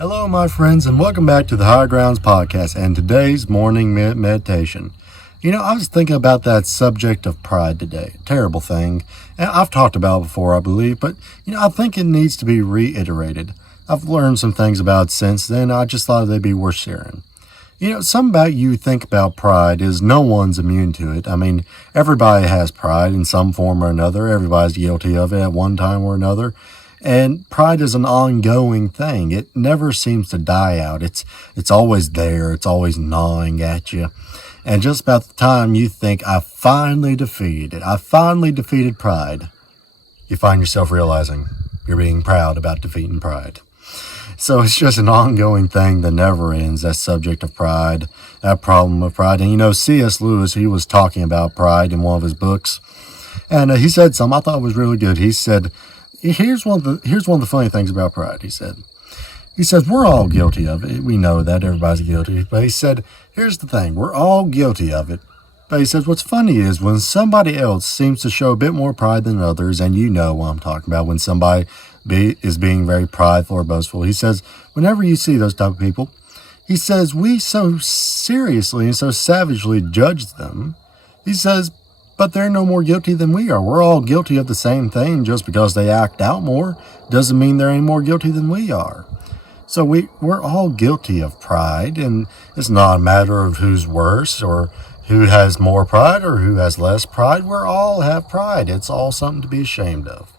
Hello, my friends, and welcome back to the High Grounds Podcast and today's morning meditation. I was thinking about that subject of pride today. Terrible thing. And I've talked about it before, I believe, but, I think it needs to be reiterated. I've learned some things about it since then. I just thought they'd be worth sharing. Something about you think about pride is no one's immune to it. Everybody has pride in some form or another. Everybody's guilty of it at one time or another. And pride is an ongoing thing. It never seems to die out. It's always there. It's always gnawing at you. And just about the time you think, I finally defeated it, I finally defeated pride, you find yourself realizing you're being proud about defeating pride. So it's just an ongoing thing that never ends, that subject of pride, that problem of pride. And C.S. Lewis, he was talking about pride in one of his books. And he said something I thought was really good. He said, Here's one of the funny things about pride, he said. He says, we're all guilty of it. We know that everybody's guilty. But he said, here's the thing. We're all guilty of it. But he says, what's funny is when somebody else seems to show a bit more pride than others, and you know what I'm talking about, when somebody is being very prideful or boastful, he says, whenever you see those type of people, he says, we so seriously and so savagely judge them. He says, but they're no more guilty than we are. We're all guilty of the same thing. Just because they act out more doesn't mean they're any more guilty than we are. So we're all guilty of pride, and it's not a matter of who's worse or who has more pride or who has less pride. We all have pride. It's all something to be ashamed of.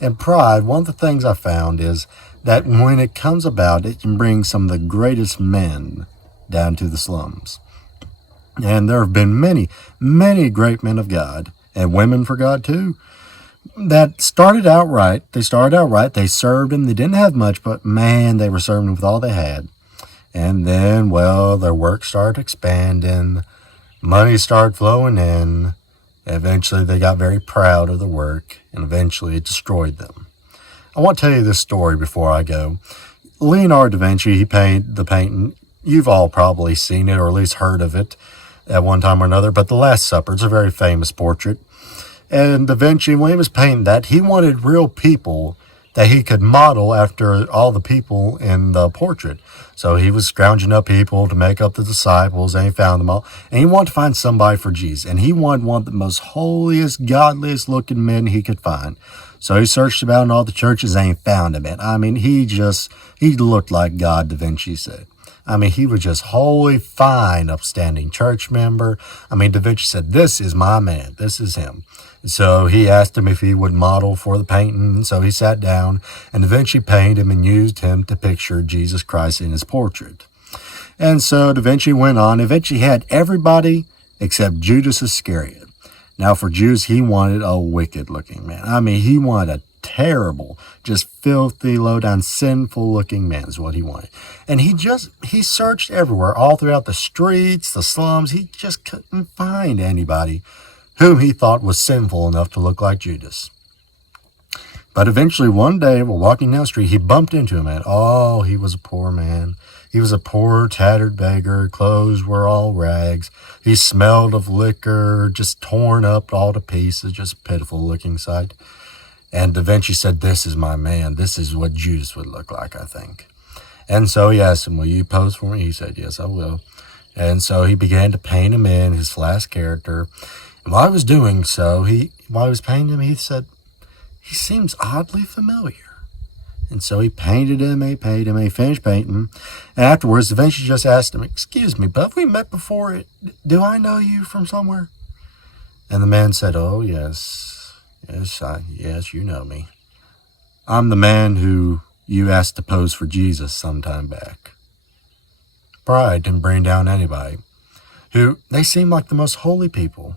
And pride, one of the things I found is that when it comes about, it can bring some of the greatest men down to the slums. And there have been many, many great men of God, and women for God too, that started out right. They served Him. They didn't have much, but man, they were serving Him with all they had. And then, their work started expanding. Money started flowing in. Eventually, they got very proud of the work, and eventually it destroyed them. I want to tell you this story before I go. Leonardo da Vinci, he painted the painting. You've all probably seen it, or at least heard of it at one time or another, but The Last Supper, it's a very famous portrait. And Da Vinci, when he was painting that, he wanted real people that he could model after all the people in the portrait. So he was scrounging up people to make up the disciples, and he found them all. And he wanted to find somebody for Jesus. And he wanted one of the most holiest, godliest looking men he could find. So he searched about in all the churches and he found him. And he looked like God, Da Vinci said. He was just wholly fine, upstanding church member. Da Vinci said, this is my man. This is him. So he asked him if he would model for the painting. So he sat down, and Da Vinci painted him and used him to picture Jesus Christ in his portrait. And so Da Vinci went on. Eventually had everybody except Judas Iscariot. Now for Judas, he wanted a wicked-looking man. He wanted a terrible, just filthy, low-down, sinful-looking man is what he wanted. And he searched everywhere, all throughout the streets, the slums. He just couldn't find anybody whom he thought was sinful enough to look like Judas. But eventually, one day, while walking down the street, he bumped into a man. Oh, he was a poor man. He was a poor, tattered beggar. Clothes were all rags. He smelled of liquor, just torn up all to pieces, just a pitiful-looking sight. And Da Vinci said, this is my man. This is what Judas would look like, I think. And so he asked him, will you pose for me? He said, yes, I will. And so he began to paint him in his last character. And while I was doing so, while I was painting him, he said, he seems oddly familiar. And so he painted him, he finished painting him. And afterwards, Da Vinci just asked him, excuse me, but have we met before? Do I know you from somewhere? And the man said, oh, yes. Yes, you know me. I'm the man who you asked to pose for Jesus some time back. Pride can bring down anybody they seem like the most holy people.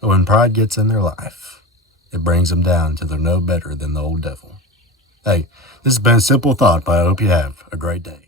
But when pride gets in their life, it brings them down till they're no better than the old devil. Hey, this has been a simple thought, but I hope you have a great day.